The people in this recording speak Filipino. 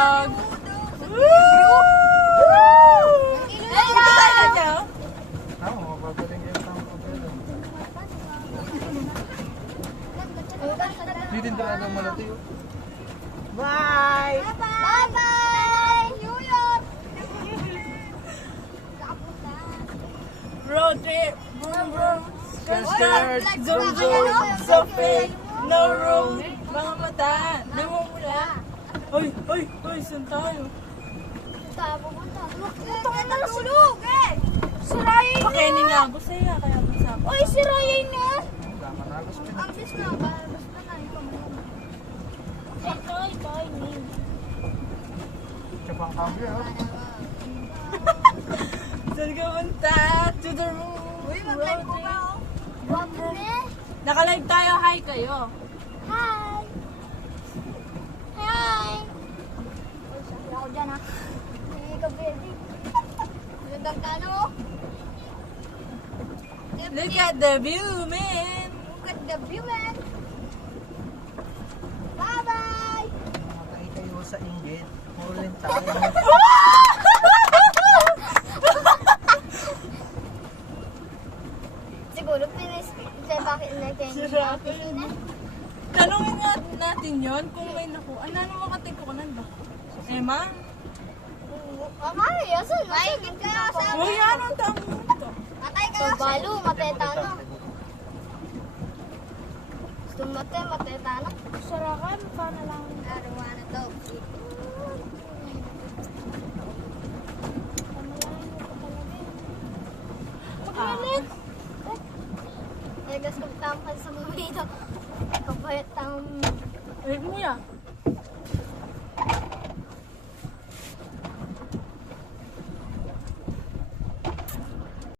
vlog. Hindi din talaga malati yun. Bye! Bye-bye! Yuyot! Road trip! Vroom vroom! Skirt, skirt! Zoom zoom! So fake! No room! Mga mata! Namumula! Hoy! Hoy! Hoy! Saan tayo? Saan pupunta? Ito nga natulog eh! Si Ryan Pakenin nga ako sa'yo, kaya masama. Oy, si Ryan na! Tama na, gusto Ang bis na, balabas na na. Toy, me. siya pang kabi, ha? Saan ka punta? To the room! Uy, mag-live ko ka oh. Wag na. Naka-live tayo, hi kayo! Hi! Hi! Uy, sabi ako dyan ha. Hindi ka pwede. Magandang kano oh. Look at the view, man! Look at the view, man. Bye-bye! Matay kayo sa inggit. Pulin tayo. Siguro bakit Sira ka yun. Tanungin nga natin yon kung may naku. Ano makatay ko kanan ba? Emma? Amay, asan? Maingit kayo sa Uy, anong tamo ito? Matay kayo. Balo, matetano. Matetano. Sarakan, paano lang? Arawana daw. Magalit. Eh, gas kong tampan sa mga ito. Kapayat ang... Ay, mo yan.